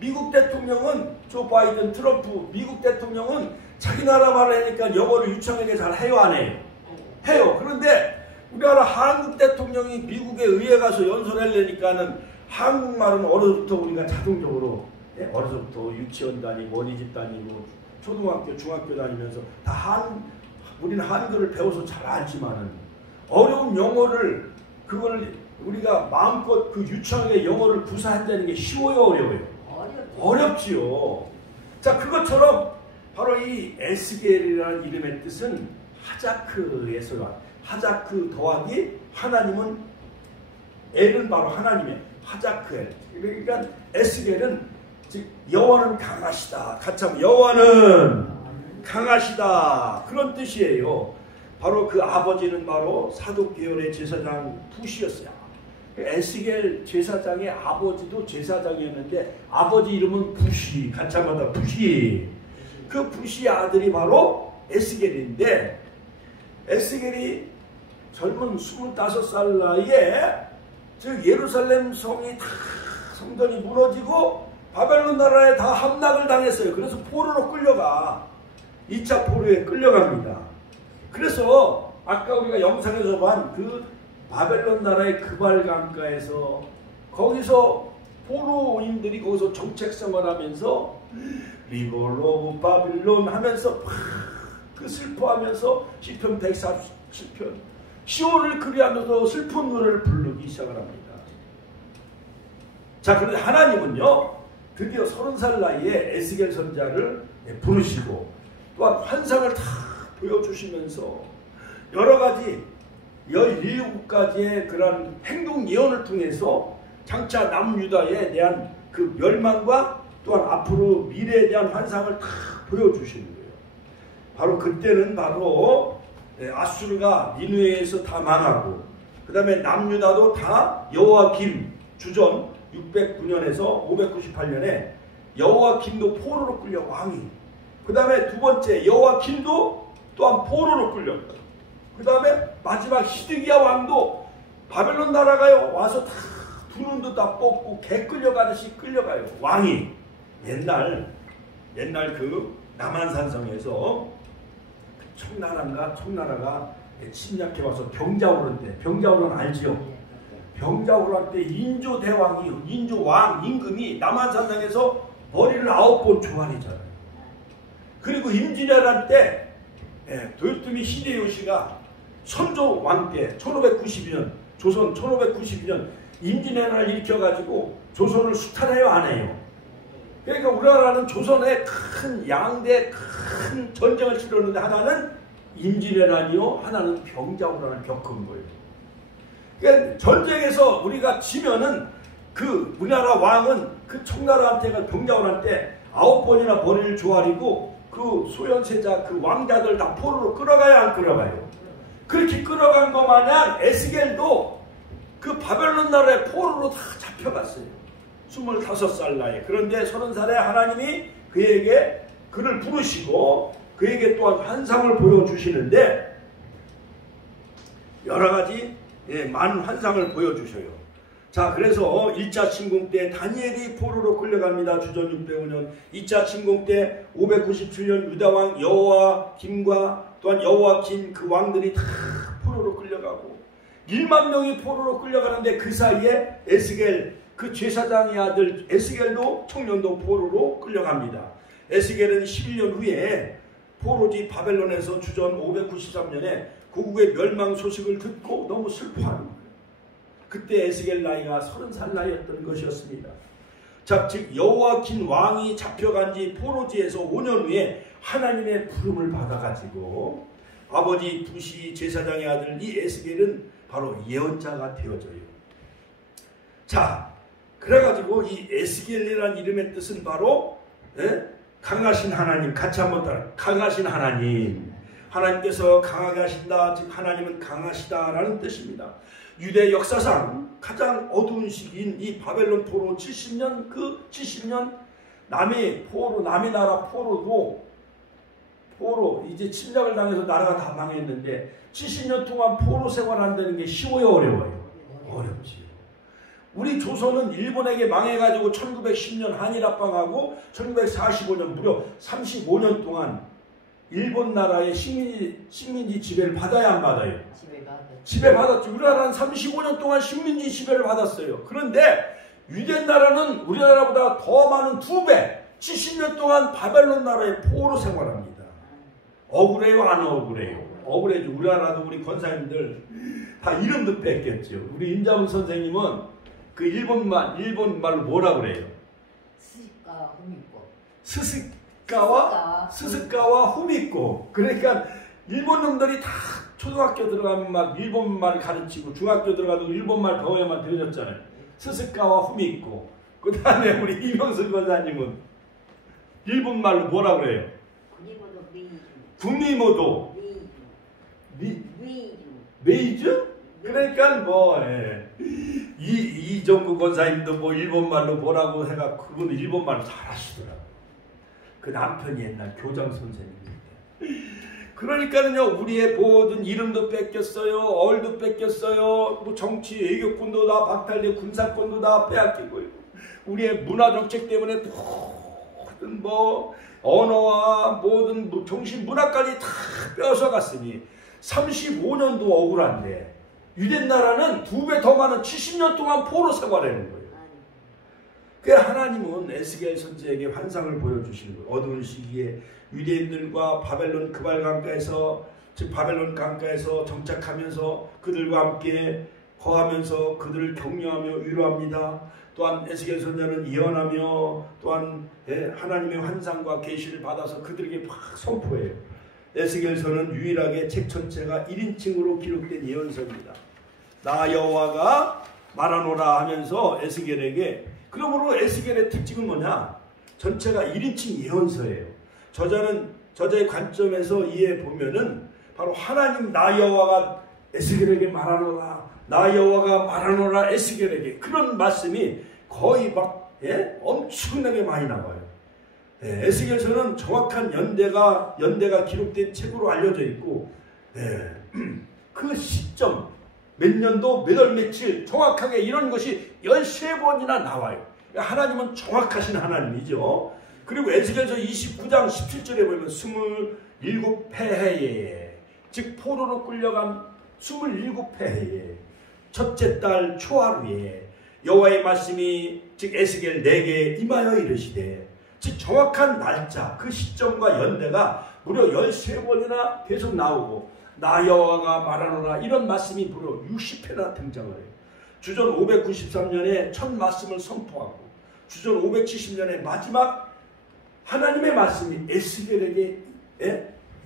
미국 대통령은 조 바이든, 트럼프, 미국 대통령은 자기 나라 말을 하니까 영어를 유창하게 잘 해요, 안 해요? 해요. 그런데 우리나라 한국 대통령이 미국에 의회 가서 연설하려니까는 한국말은 어려서부터 우리가 자동적으로 어려서부터 유치원 다니고 어린이집 다니고 초등학교, 중학교 다니면서 다 우리는 한글을 배워서 잘 알지만은 어려운 영어를 그걸 우리가 마음껏 그 유창하게 영어를 구사한다는 게 쉬워요, 어려워요? 어렵지요. 자, 그것처럼 바로 이 에스겔이라는 이름의 뜻은 하자크에서 와. 하자크 더하기 하나님은 엘은 바로 하나님의 하자크엘. 그러니까 에스겔은 즉 여호와는 강하시다. 같이 하면 여호와는 강하시다. 그런 뜻이에요. 바로 그 아버지는 바로 사독 계열의 제사장 부시였어요. 에스겔 제사장의 아버지도 제사장이었는데 아버지 이름은 부시. 같이 한번 더 부시. 그 부시의 아들이 바로 에스겔인데 에스겔이 젊은 25살 나이에 즉 예루살렘 성이 다 성전이 무너지고 바벨론 나라에 다 함락을 당했어요. 그래서 포로로 끌려가 2차 포로에 끌려갑니다. 그래서 아까 우리가 영상에서 본 그 바벨론 나라의 그발강가에서 거기서 포로인들이 거기서 정책생활 하면서 리볼 오브 바빌론 하면서 그 슬퍼하면서 시편 147편 시온을 그리하면서 슬픈 노래를 부르기 시작을 합니다. 자, 그런데 하나님은요 드디어 30살 나이에 에스겔 선지자를 부르시고 또한 환상을 다 보여주시면서 여러가지 17가지의 그런 행동 예언을 통해서 장차 남유다에 대한 그 멸망과 또한 앞으로 미래에 대한 환상을 다 보여주시는 거예요. 바로 그때는 바로 아수르가 니느웨에서 다 망하고 그 다음에 남유다도 다 여호와김 주전 609년에서 598년에 여호와김도 포로로 끌려 왕이 그 다음에 두 번째 여호와김도 또한 포로로 끌려 그 다음에 마지막 히드기야 왕도 바벨론 나라가요 와서 다 두 눈도 다 뽑고 개 끌려가듯이 끌려가요. 왕이 옛날 그 남한산성에서 청나라가 침략해와서 병자호란 때 병자호란 알지요? 병자호란 때 인조대왕이 인조왕 임금이 남한산성에서 머리를 9번 조아리잖아요. 그리고 임진왜란 때 도요토미 히데요시가 선조왕 때 1592년 조선 1592년 임진왜란을 일으켜가지고 조선을 수탈해요 안 해요? 그러니까 우리나라는 조선에 큰 양대 큰 전쟁을 치렀는데 하나는 임진왜란이요 하나는 병자호란을 겪은 거예요. 그러니까 전쟁에서 우리가 지면은 그 우리나라 왕은 그 청나라한테가 병자호란 때 9번이나 머리를 조아리고 그 소현세자 그 왕자들 다 포로로 끌어가요 안 끌어가요? 그렇게 끌어간 거 마냥 에스겔도 그 바벨론 나라의 포로로 다 잡혀갔어요. 25살 나이에. 그런데 30살에 하나님이 그에게 그를 부르시고 그에게 또한 환상을 보여주시는데 여러가지 많은 환상을 보여주셔요. 자, 그래서 1차 침공 때 다니엘이 포로로 끌려갑니다. 주전 605년 2차 침공 때 597년 유다왕 여호와김과 또한 여호와김 그 왕들이 다 포로로 끌려가고 1만 명이 포로로 끌려가는데 그 사이에 에스겔 그 제사장의 아들 에스겔도 청년도 포로로 끌려갑니다. 에스겔은 11년 후에 포로지 바벨론에서 주전 593년에 고국의 멸망 소식을 듣고 너무 슬퍼하는 거예요. 그때 에스겔 나이가 30살 나이였던 것이었습니다. 자, 즉 여호와김 왕이 잡혀간 지 포로지에서 5년 후에 하나님의 부름을 받아가지고 아버지 부시 제사장의 아들 이 에스겔은 바로 예언자가 되어져요. 자, 그래가지고 이 에스겔이라는 이름의 뜻은 바로 강하신 하나님. 같이 한번 따라 강하신 하나님. 하나님께서 강하게 하신다. 즉 하나님은 강하시다라는 뜻입니다. 유대 역사상 가장 어두운 시기인 이 바벨론 포로 70년 그 70년 남의 나라 포로 이제 침략을 당해서 나라가 다 망했는데 70년 동안 포로 생활한다는 게 쉬워요 어려워요? 어렵지요. 우리 조선은 일본에게 망해가지고 1910년 한일합방하고 1945년 무려 35년 동안 일본 나라의 식민지 지배를 받아야 안 받아요? 지배받았죠. 우리나라는 35년 동안 식민지 지배를 받았어요. 그런데 유대 나라는 우리나라보다 더 많은 2배 70년 동안 바벨론 나라의 포로 생활합니다. 억울해요 안 억울해요? 억울해요. 우리나라도 우리 권사님들 다 이름도 뺏겼죠. 우리 임자문 선생님은 그 일본 말로 뭐라 그래요? 스식과 홍익법. 스스카와 후미코. 그러니까 일본 놈들이 다 초등학교 들어가면 막 일본말 가르치고 중학교 들어가도 일본말 배워야만 되어졌잖아요. 스스카와 후미코. 그 다음에 우리 이명수 권사님은 일본말로 뭐라 그래요? 구미모도 메이주? 그러니까 뭐 이종구 권사님도 뭐 일본말로 뭐라고 해가 그분 일본말로 잘하시더라고요. 그 남편이 옛날 교장 선생님인데. 그러니까는요, 우리의 모든 이름도 뺏겼어요, 얼도 뺏겼어요, 뭐 정치, 외교권도 다 박탈되고 군사권도 다 빼앗기고, 우리의 문화 정책 때문에 모든 뭐 언어와 모든 정신 문화까지 다 뺏어갔으니 35년도 억울한데 유대 나라는 2배 더 많은 70년 동안 포로 생활하는 거예요. 그 하나님은 에스겔 선지자에게 환상을 보여주시는 거예요. 어두운 시기에 유대인들과 바벨론 그발 강가에서, 즉 바벨론 강가에서 정착하면서 그들과 함께 거하면서 그들을 격려하며 위로합니다. 또한 에스겔 선지자는 예언하며 또한 하나님의 환상과 계시를 받아서 그들에게 막 선포해요. 에스겔서는 유일하게 책 전체가 1인칭으로 기록된 예언서입니다. 나 여호와가 말하노라 하면서 에스겔에게, 그러므로 에스겔의 특징은 뭐냐? 전체가 1인칭 예언서예요. 저자의 관점에서 이해해 보면은 바로 하나님 나 여호와가 에스겔에게 말하노라, 나 여호와가 말하노라 에스겔에게, 그런 말씀이 거의 막 엄청나게 많이 나와요. 에스겔서는 정확한 연대가 기록된 책으로 알려져 있고, 그 시점 몇 년도 몇 월 며칠 정확하게 이런 것이 13번이나 나와요. 하나님은 정확하신 하나님이죠. 그리고 에스겔서 29장 17절에 보면 27폐해에, 즉 포로로 끌려간 27폐해에 첫째 달 초하루에 여호와의 말씀이 즉 에스겔 내게 임하여 이르시되, 즉 정확한 날짜 그 시점과 연대가 무려 13번이나 계속 나오고, 나 여호와가 말하노라 이런 말씀이 무려 60회나 등장을 해요. 주전 593년에 첫 말씀을 선포하고 주전 570년에 마지막 하나님의 말씀이 에스겔에게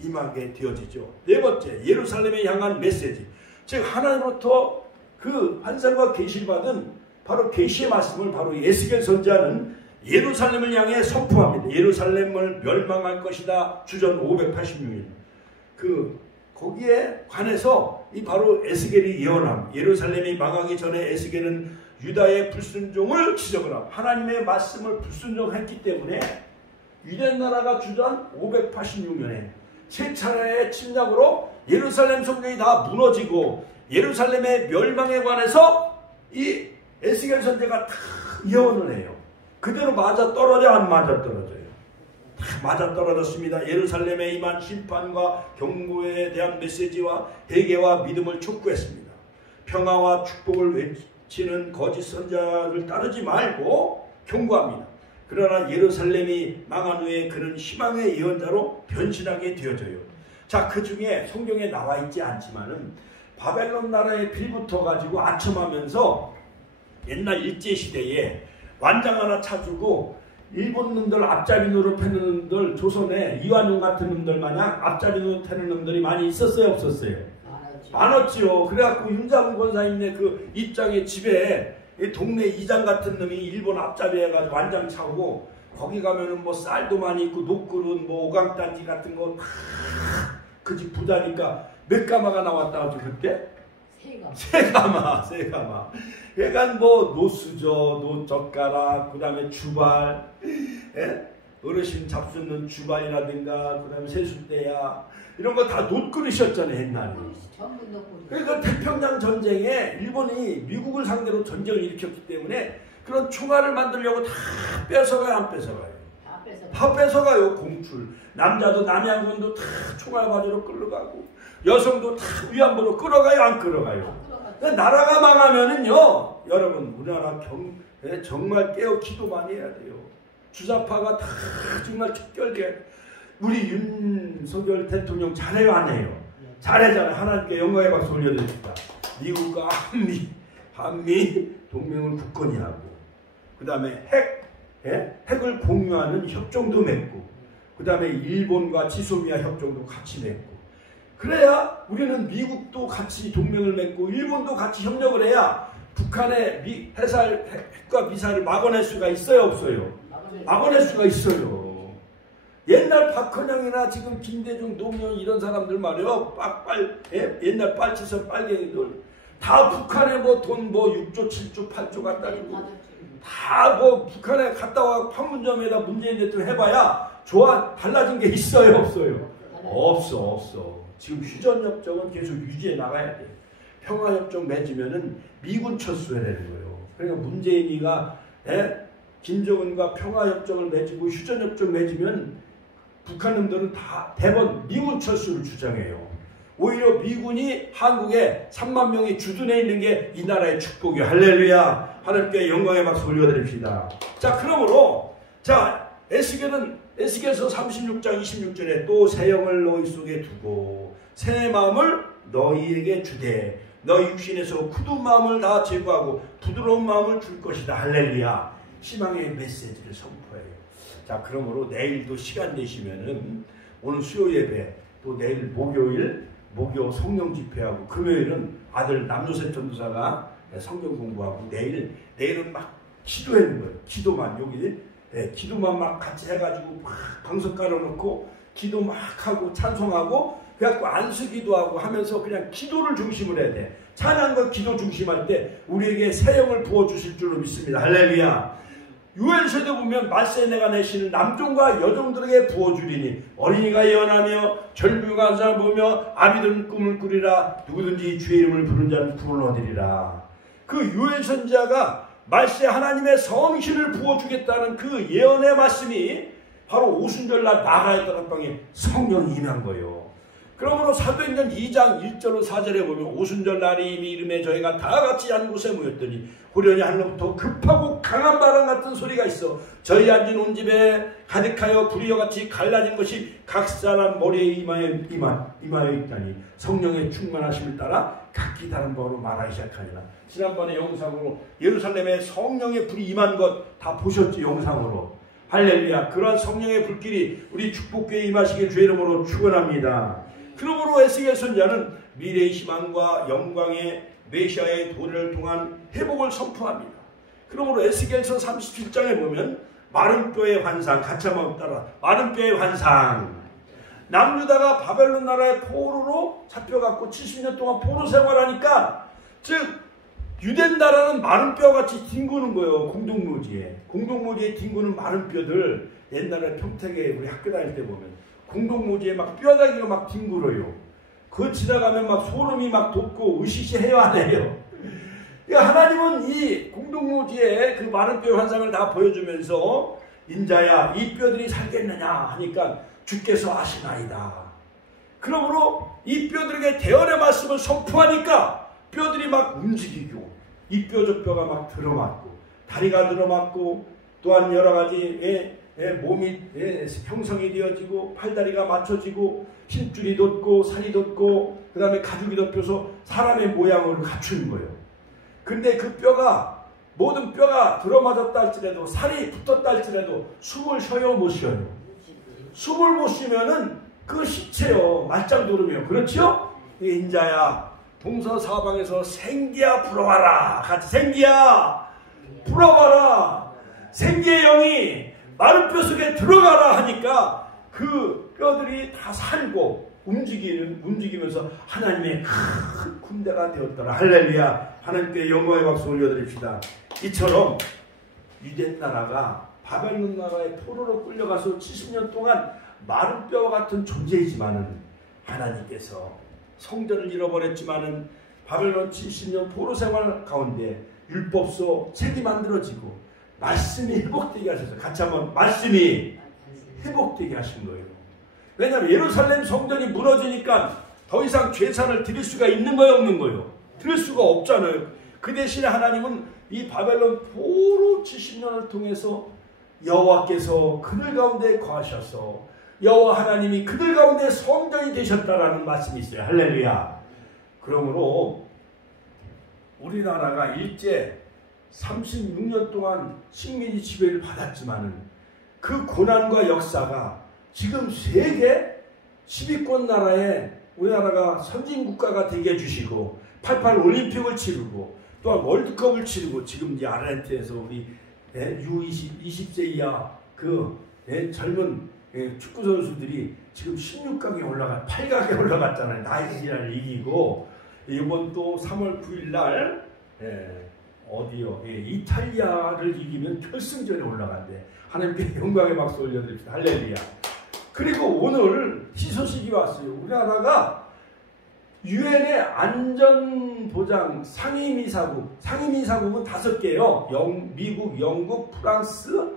임하게 되어지죠. 네 번째, 예루살렘에 향한 메시지, 즉 하나님으로부터 그 환상과 계시를 받은 바로 계시의 말씀을 바로 에스겔 선지자는 예루살렘을 향해 선포합니다. 예루살렘을 멸망할 것이다. 주전 586년. 거기에 관해서 이 바로 에스겔이 예언함. 예루살렘이 망하기 전에 에스겔은 유다의 불순종을 지적을 하고 하나님의 말씀을 불순종했기 때문에 유대 나라가 주전 586년에 세 차례의 침략으로 예루살렘 성전이 다 무너지고 예루살렘의 멸망에 관해서 이 에스겔 선지자가 다 예언을 해요. 그대로 맞아 떨어져 안 맞아 떨어져요? 다 맞아 떨어졌습니다. 예루살렘에 임한 심판과 경고에 대한 메시지와 회개와 믿음을 촉구했습니다. 평화와 축복을 외치는 거짓 선지자를 따르지 말고 경고합니다. 그러나 예루살렘이 망한 후에 그는 희망의 예언자로 변신하게 되어져요. 자, 그 중에 성경에 나와 있지 않지만은 바벨론 나라에 빌붙어 가지고 아첨하면서 옛날 일제시대에 완장 하나 차주고 일본 놈들 앞잡이 노릇하는 놈들, 조선에 이완용 같은 놈들 마냥 앞잡이 노릇하는 놈들이 많이 있었어요, 없었어요? 많았지요. 그래갖고 윤자분 권사님네 그 입장에 집에 동네 이장 같은 놈이 일본 앞잡이 해가지고 완장 차고 거기 가면은 뭐 쌀도 많이 있고 녹그릇 뭐 오강단지 같은 거 다 그 집 부자니까 몇 가마가 나왔다 하죠 그때? 세 가마. 그러니까 뭐 노수저, 노젓가락, 그 다음에 주발, 어르신 잡수는 주발이라든가, 그 다음에 세숫대야 이런 거 다 놋그릇이었잖아요 옛날에. 그러니까 태평양 전쟁에 일본이 미국을 상대로 전쟁을 일으켰기 때문에 그런 총알을 만들려고 다 뺏어가요, 안 뺏어가요? 다 뺏어가요. 공출. 남자도 남양군도 다 총알 가지러 끌어가고 여성도 다 위안부로 끌어가요, 안 끌어가요? 나라가 망하면은요, 여러분 우리나라 정말 깨어 기도 많이 해야 돼요. 주사파가 다 정말 척결돼. 우리 윤석열 대통령 잘해요, 안 해요? 잘하잖아요. 하나님께 영광의 박수 올려드립니다. 미국과 한미 동맹을 굳건히 하고, 그 다음에 핵을 공유하는 협정도 맺고, 그 다음에 일본과 지소미아 협정도 같이 맺고, 그래야 우리는 미국도 같이 동맹을 맺고 일본도 같이 협력을 해야 북한의 핵과 미사일을 막아낼 수가 있어요, 없어요? 막아낼 수가 있어요. 옛날 박헌영이나 지금 김대중, 노무현 이런 사람들 말이요, 옛날 빨치선 빨갱이들 다 북한에 뭐 돈 6조, 7조, 8조 갖다 주고 다 뭐 북한에 갔다 와 판문점에다 문재인 대통령 해봐야 달라진 게 있어요, 없어요? 없어. 지금 휴전협정은 계속 유지해 나가야 돼. 평화협정 맺으면은 미군 철수해야 되는 거예요. 그러니까 문재인이가 김정은과 평화협정을 맺고 휴전협정 맺으면 북한놈들은 다 대번 미군 철수를 주장해요. 오히려 미군이 한국에 3만 명이 주둔해 있는 게 이 나라의 축복이에요. 할렐루야. 하나님께 영광의 박수 올려드립시다. 자, 그러므로 에스겔서 36장 26절에 또 새 영을 너희 속에 두고 새 마음을 너희에게 주되 너희 육신에서 굳은 마음을 다 제거하고 부드러운 마음을 줄 것이다. 할렐루야. 희망의 메시지를 선포해요. 자, 그러므로 내일도 시간 내시면은 오늘 수요 예배, 또 내일 목요 성령 집회하고, 금요일은 아들 남조셉 전도사가 성경 공부하고, 내일은 막 기도하는 거예요. 기도만 막 같이 해가지고 막 방석 깔아놓고 기도 막 하고 찬송하고, 그래갖고 안수기도하고 하면서 그냥 기도를 중심으로 해야 돼. 찬양과 기도 중심할 때 우리에게 새 영을 부어주실 줄로 믿습니다. 할렐루야. 유엔서에 보면 말세 내가 내시는 남종과 여종들에게 부어주리니 어린이가 예언하며 젊은이가 환상을 보며 아비들은 꿈을 꾸리라. 누구든지 주의 이름을 부른 자는 구원을 얻으리라. 그 유엔 선지자가 말세 하나님의 성신을 부어주겠다는 그 예언의 말씀이 바로 오순절날 나라의 다락방에 성령이 임한 거예요. 그러므로 사도행전 2장 1절로 4절에 보면 오순절날이 이미 이름에 저희가 다 같이 한 곳에 모였더니 후련히 하늘로부터 급하고 강한 바람 같은 소리가 있어 저희 앉은 온 집에 가득하여 불이와 같이 갈라진 것이 각 사람 머리에 임하여 있다니 성령의 충만하심을 따라 각기 다른 법으로 말하기 시작하니라. 지난번에 영상으로 예루살렘에 성령의 불이 임한 것 다 보셨죠, 영상으로. 할렐루야. 그러한 성령의 불길이 우리 축복교회에 임하시길 주의 이름으로 축원합니다. 그러므로 에스겔 선지자는 미래의 희망과 영광의 메시아의 도래를 통한 회복을 선포합니다. 그러므로 에스겔서 37장에 보면 마른 뼈의 환상, 같이 한번 따라 마른 뼈의 환상. 남유다가 바벨론 나라의 포로로 잡혀갖고 70년 동안 포로 생활하니까, 즉 유대 나라는 마른 뼈같이 뒹구는 거예요. 공동묘지에 뒹구는 마른 뼈들, 옛날에 평택에 우리 학교 다닐 때 보면 공동묘지에 막 뼈다귀가 막 뒹굴어요. 그거 지나가면 막 소름이 막 돋고 으시시해요, 안 해요? 그러니까 하나님은 이 공동묘지에 그 마른 뼈 환상을 다 보여주면서 인자야 이 뼈들이 살겠느냐 하니까 주께서 아시나이다. 그러므로 이 뼈들에게 대언의 말씀을 선포하니까 뼈들이 막 움직이고 이 뼈 저 뼈가 막 들어맞고 다리가 들어맞고 또한 여러 가지 몸이 형성이 되어지고 팔다리가 맞춰지고 힘줄이 돋고 살이 돋고 그 다음에 가죽이 덮여서 사람의 모양을 갖추는 거예요. 근데 그 뼈가 모든 뼈가 들어맞았다 할지라도 살이 붙었다 할지라도 숨을 쉬어요, 못 쉬어요? 숨을 못 쉬면은 그 시체요, 말짱도름이요. 그렇죠? 인자야 동서사방에서 생기야 불어와라. 같이 생기야 불어와라. 생기의 영이 마른 뼈 속에 들어가라 하니까 그 뼈들이 다 살고 움직이면서 하나님의 큰 군대가 되었더라. 할렐루야. 하나님께 영광의 박수 올려드립시다. 이처럼 유대 나라가 바벨론 나라의 포로로 끌려가서 70년 동안 마른 뼈와 같은 존재이지만은 하나님께서 성전을 잃어버렸지만은 바벨론 70년 포로 생활 가운데 율법서 책이 만들어지고 말씀이 회복되게 하셔서 같이 한번 말씀이 회복되게 하신 거예요. 왜냐하면 예루살렘 성전이 무너지니까 더 이상 제사를 드릴 수가 있는 거예요, 없는 거예요? 드릴 수가 없잖아요. 그 대신에 하나님은 이 바벨론 포로 70년을 통해서 여호와께서 그들 가운데 거하셔서 여호와 하나님이 그들 가운데 성전이 되셨다라는 말씀이 있어요. 할렐루야. 그러므로 우리나라가 일제 36년 동안 식민지 지배를 받았지만은 그 고난과 역사가 지금 세계 10위권 나라에 우리나라가 선진국가가 되게 해주시고 88 올림픽을 치르고 또한 월드컵을 치르고 지금 이제 아르헨티나에서 우리 U20, 20세 이하 그 젊은 축구 선수들이 지금 16강에 8강에 올라갔잖아요. 나이지리아를 이기고 이번 또 3월 9일 날 어디요? 이탈리아를 이기면 결승전에 올라간대. 하나님께 영광의 박수 올려드립시다. 할렐루야. 그리고 오늘 희소식이 왔어요. 우리나라가 유엔의 안전보장 상임이사국은 5개예요. 미국, 영국, 프랑스,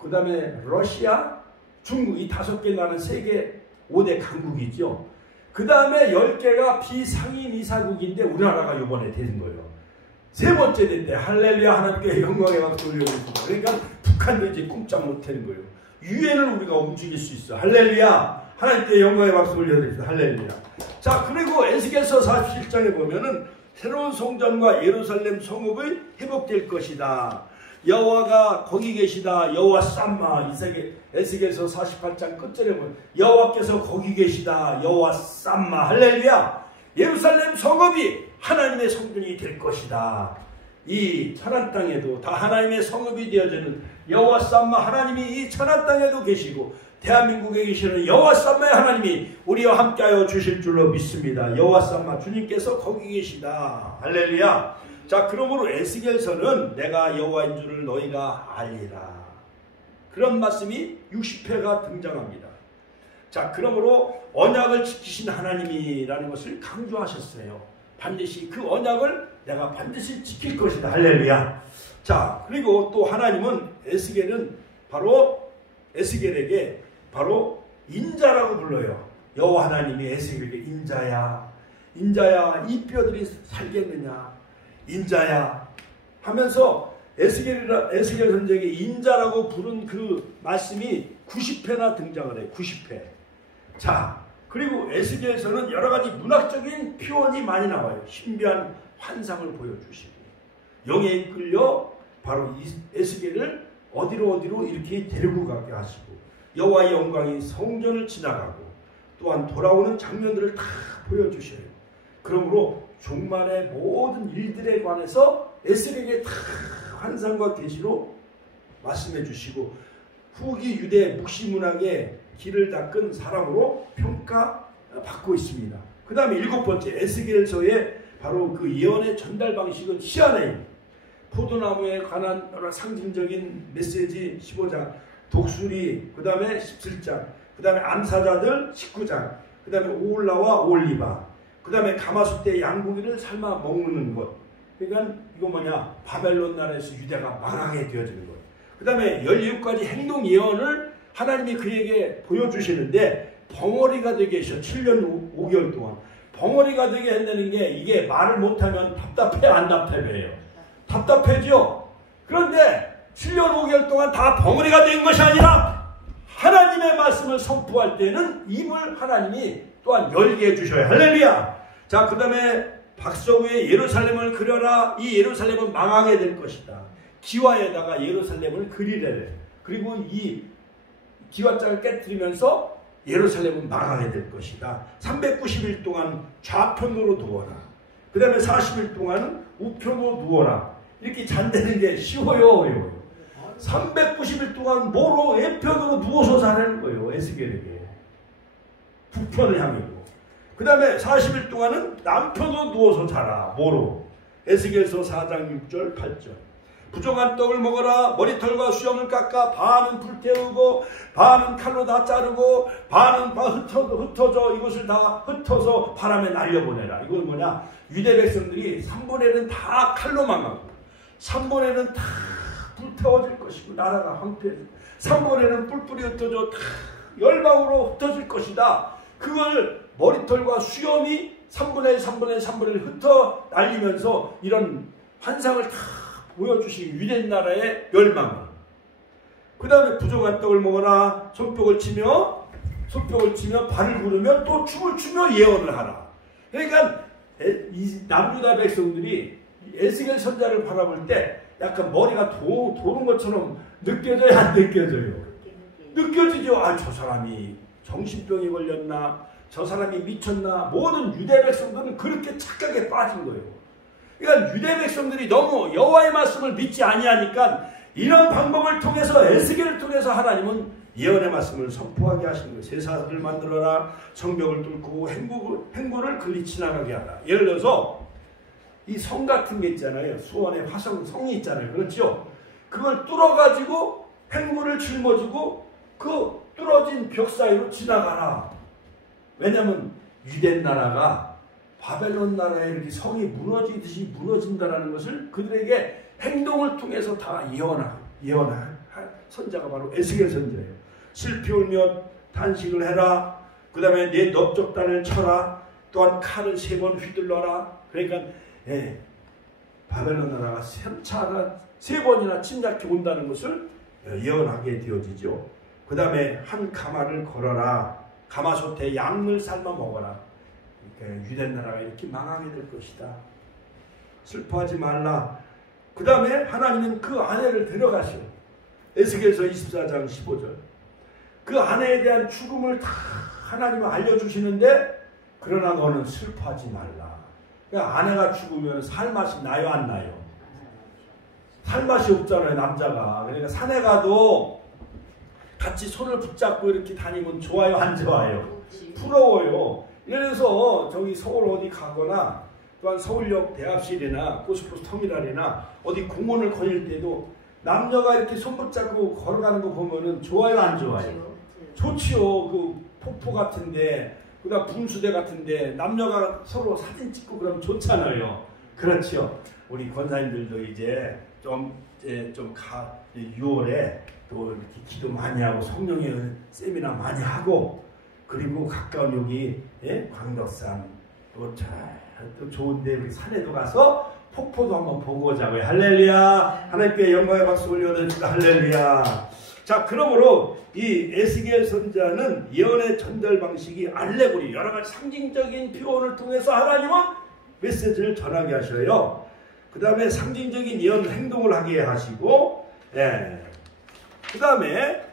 그 다음에 러시아, 중국 이 5개 나라는 세계 5대 강국이죠. 그 다음에 10개가 비상임이사국인데 우리나라가 이번에 된 거예요. 세 번째 됐대. 할렐루야. 하나님께 영광의 박수 올려드립니다. 그러니까 북한도 이제 꼼짝 못하는 거예요. 유엔을 우리가 움직일 수 있어. 할렐루야. 하나님께 영광의 박수 올려드립니다. 할렐루야. 자, 그리고 에스겔서 47장에 보면은 새로운 성전과 예루살렘 성읍이 회복될 것이다. 여호와가 거기 계시다. 여호와 쌈마. 에스겔서 48장 끝절에 보면 여호와께서 거기 계시다. 여호와 쌈마. 할렐루야. 예루살렘 성읍이 하나님의 성전이 될 것이다. 이 천한 땅에도 다 하나님의 성읍이 되어지는 여호와 쌈마 하나님이 이 천한 땅에도 계시고 대한민국에 계시는 여호와 쌈마의 하나님이 우리와 함께하여 주실 줄로 믿습니다. 여호와 쌈마 주님께서 거기 계시다. 할렐루야. 자, 그러므로 에스겔서는 내가 여호와인 줄을 너희가 알리라. 그런 말씀이 60회가 등장합니다. 자, 그러므로 언약을 지키신 하나님이라는 것을 강조하셨어요. 반드시 그 언약을 내가 반드시 지킬 것이다. 할렐루야. 자, 그리고 또 하나님은 에스겔에게 바로 인자라고 불러요. 여호와 하나님이 에스겔에게 인자야 이 뼈들이 살겠느냐 인자야 하면서 에스겔 선지자에게 인자라고 부른 그 말씀이 90회나 등장을 해요. 90회. 자, 그리고 에스겔에서는 여러 가지 문학적인 표현이 많이 나와요. 신비한 환상을 보여주시고 영에 이끌려 바로 에스겔을 어디로 이렇게 데리고 가게 하시고 여호와의 영광이 성전을 지나가고 또한 돌아오는 장면들을 다 보여주셔요. 그러므로 종말의 모든 일들에 관해서 에스겔에게 다 환상과 계시로 말씀해 주시고 후기 유대 묵시문학의 길을 닦은 사람으로 평가받고 있습니다. 그 다음에 7번째 에스겔서의 바로 그 예언의 전달 방식은 시아네임. 포도나무에 관한 상징적인 메시지 15장, 독수리 그 다음에 17장, 그 다음에 암사자들 19장, 그 다음에 오올라와 올리바, 그 다음에 가마솥에 양고기를 삶아 먹는 것. 그러니까 이거 뭐냐, 바벨론 나라에서 유대가 망하게 되어지는 것. 그 다음에 17가지 행동 예언을 하나님이 그에게 보여주시는데 벙어리가 되게 하셔. 7년 5개월 동안 벙어리가 되게 한다는 게 이게 말을 못하면 답답해 안 답답해요? 답답해죠. 그런데 7년 5개월 동안 다 벙어리가 된 것이 아니라 하나님의 말씀을 선포할 때는 입을 하나님이 또한 열게 해주셔요. 할렐루야. 자, 그 다음에 박서구에 예루살렘을 그려라. 이 예루살렘은 망하게 될 것이다. 기와에다가 예루살렘을 그리래래. 그리고 이 기와장을 깨뜨리면서 예루살렘은 망하게 될 것이다. 390일 동안 좌편으로 누워라. 그 다음에 40일 동안은 우편으로 누워라. 이렇게 잔대는 게 쉬워요, 어려워요? 390일 동안 뭐로 왼편으로 누워서 자라는 거예요. 에스겔에게. 북편을 향하고. 그 다음에 40일 동안은 남편으로 누워서 자라. 뭐로? 에스겔서 4장 6절 8절. 부정한 떡을 먹어라. 머리털과 수염을 깎아 반은 불태우고 반은 칼로 다 자르고 반은 흩어져 이것을 다 흩어서 바람에 날려보내라. 이건 뭐냐? 유대 백성들이 3분의 1은 다 칼로 망하고 3분의 1은 다 불태워질 것이고 나라가 황폐해질 것이고 3분의 1은 뿔뿔이 흩어져 다 열방으로 흩어질 것이다. 그걸 머리털과 수염이 3분의 1 흩어 날리면서 이런 환상을 다 보여주신 유대 나라의 멸망을. 그 다음에 부정한 떡을 먹어라. 손뼉을 치며 발을 구르며 또 춤을 추며 예언을 하라. 그러니까 이 남유다 백성들이 에스겔 선자를 바라볼 때 약간 머리가 도는 것처럼 느껴져야 안 느껴져요? 느껴지죠. 아, 저 사람이 정신병이 걸렸나, 저 사람이 미쳤나. 모든 유대 백성들은 그렇게 착각에 빠진 거예요. 그러니까 유대 백성들이 너무 여호와의 말씀을 믿지 아니하니까 이런 방법을 통해서, 에스겔을 통해서 하나님은 예언의 말씀을 선포하게 하신 거예요. 쇠사슬을 만들어라, 성벽을 뚫고 행구를 글리 지나가게 하라. 예를 들어서 이 성 같은 게 있잖아요. 수원에 화성 성이 있잖아요. 그렇죠? 그걸 뚫어가지고 행구를 짊어지고 그 뚫어진 벽 사이로 지나가라. 왜냐하면 유대 나라가 바벨론 나라에 이렇게 성이 무너지듯이 무너진다라는 것을 그들에게 행동을 통해서 다 예언한 선자가 바로 에스겔 선자예요. 슬피 울며 탄식을 해라. 그 다음에 내 넓적단을 쳐라. 또한 칼을 3번 휘둘러라. 그러니까 바벨론 나라가 3번이나 침략해 온다는 것을 예언하게 되어지죠. 그 다음에 한 가마를 걸어라. 가마솥에 양을 삶아 먹어라. 그러니까 유대 나라가 이렇게 망하게 될 것이다. 슬퍼하지 말라. 그 다음에 하나님은 그 아내를 데려가시오. 에스겔서 24장 15절. 그 아내에 대한 죽음을 다 하나님은 알려주시는데, 그러나 너는 슬퍼하지 말라. 그러니까 아내가 죽으면 살맛이 나요, 안 나요? 살맛이 없잖아요, 남자가. 그러니까 산에 가도 같이 손을 붙잡고 이렇게 다니면 좋아요, 안 좋아요? 부러워요. 예를 들어서 저기 서울 어디 가거나, 또한 서울역 대합실이나 고스포스 터미널이나 어디 공원을 거닐 때도 남녀가 이렇게 손 붙잡고 걸어가는 거 보면은 좋아요, 안 좋아요? 좋지요. 그 폭포 같은데, 그다음 분수대 같은데 남녀가 서로 사진 찍고 그러면 좋잖아요. 그렇죠. 우리 권사님들도 이제 좀 6월에 또 이렇게 기도 많이 하고 성령의 세미나 많이 하고, 그리고 가까운 여기 광덕산 또 좋은데 우리 산에도 가서 폭포도 한번 보고 오자고요. 할렐루야. 하나님께 영광의 박수 올려드립니다. 할렐루야. 자, 그러므로 이 에스겔 선자는 예언의 전달 방식이 알레고리, 여러 가지 상징적인 표현을 통해서 하나님은 메시지를 전하게 하셔요. 그 다음에 상징적인 예언 행동을 하게 하시고, 그 다음에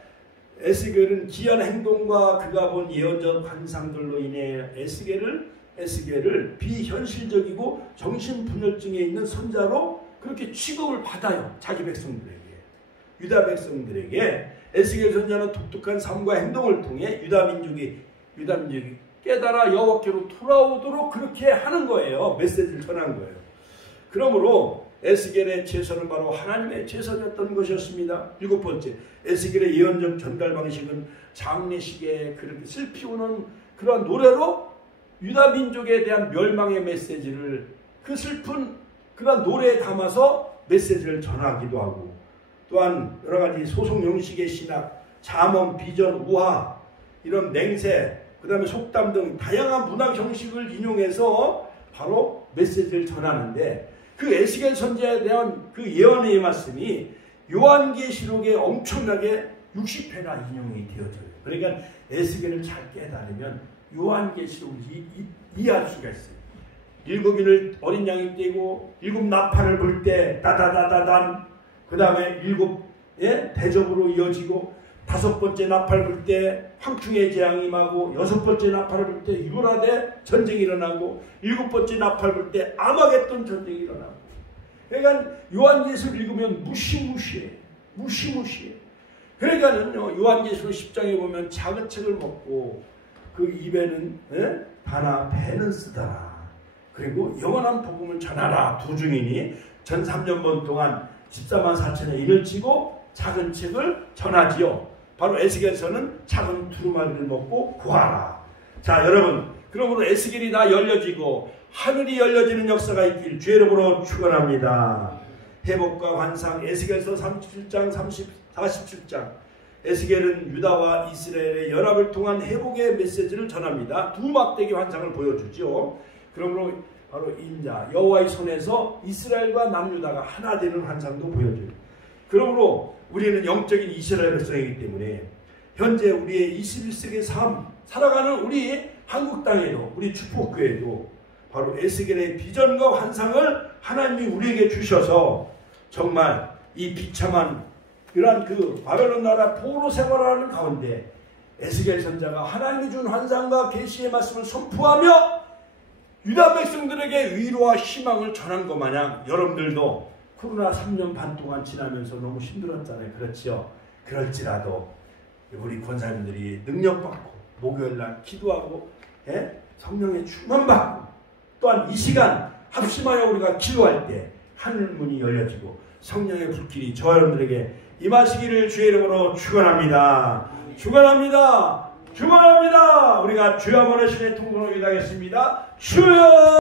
에스겔은 기이한 행동과 그가 본 예언적 환상들로 인해 에스겔을 비현실적이고 정신분열증에 있는 선자로 그렇게 취급을 받아요. 자기 백성들에게, 유다 백성들에게. 에스겔 선자는 독특한 삶과 행동을 통해 유다 민족이 깨달아 여호와께로 돌아오도록 그렇게 하는 거예요. 메시지를 전한 거예요. 그러므로 에스겔의 최선은 바로 하나님의 최선이었던 것이었습니다. 7번째, 에스겔의 예언적 전달 방식은 장례식에 그렇게 슬피 우는 그러한 노래로 유다 민족에 대한 멸망의 메시지를 그 슬픈 그러한 노래에 담아서 메시지를 전하기도 하고, 또한 여러 가지 소송 형식의 신학, 잠언, 비전, 우화, 이런 맹세, 그 다음에 속담 등 다양한 문학 형식을 인용해서 바로 메시지를 전하는데, 그 에스겔 선지자에 대한 그 예언의 말씀이 요한계시록에 엄청나게 60회나 인용이 되어져요. 그러니까 에스겔을 잘 깨달으면 요한계시록을 이해할 수가 있어요. 7인을 어린 양이 떼고 7 나팔을 불 때 따다다다단, 그 다음에 7 대접으로 이어지고, 5번째 나팔 불 때 황충의 재앙이 임하고, 6번째 나팔을 불 때 유라대 전쟁이 일어나고, 7번째 나팔 불 때 아마겟돈 전쟁이 일어나고. 그러니까 요한계시록 읽으면 무시무시해. 그러니까는요, 요한계시록 10장에 보면 작은 책을 먹고 그 입에는 바나 배는 쓰다라. 그리고 영원한 복음을 전하라. 두 중이니 전 3년번 동안 14만 4천의 인을 치고 작은 책을 전하지요. 바로 에스겔서는 작은 두루마리를 먹고 구하라. 자, 여러분, 그러므로 에스겔이 다 열려지고 하늘이 열려지는 역사가 있길 주의 이름으로 축원합니다. 회복과 환상, 에스겔서 37장 47장. 에스겔은 유다와 이스라엘의 연합을 통한 회복의 메시지를 전합니다. 두 막대기 환상을 보여주죠. 그러므로 바로 인자, 여호와의 손에서 이스라엘과 남유다가 하나 되는 환상도 보여줘요. 그러므로 우리는 영적인 이스라엘 백성이기 때문에 현재 우리의 21세기 삶 살아가는 우리 한국 땅에도, 우리 축복교회도 바로 에스겔의 비전과 환상을 하나님이 우리에게 주셔서 정말 이 비참한 이러한 그 바벨론 나라 포로 생활하는 가운데 에스겔 선자가 하나님이 준 환상과 계시의 말씀을 선포하며 유다 백성들에게 위로와 희망을 전한 것 마냥 여러분들도 코로나 3년 반 동안 지나면서 너무 힘들었잖아요. 그렇지요? 그럴지라도 우리 권사님들이 능력받고 목요일날 기도하고 성령의 충만받고 또한 이 시간 합심하여 우리가 기도할 때 하늘문이 열려지고 성령의 불길이 저 여러분들에게 임하시기를 주의 이름으로 축원합니다. 축원합니다. 축원합니다. 우리가 주여 보내시는 통곡을 기도하겠습니다. 주여.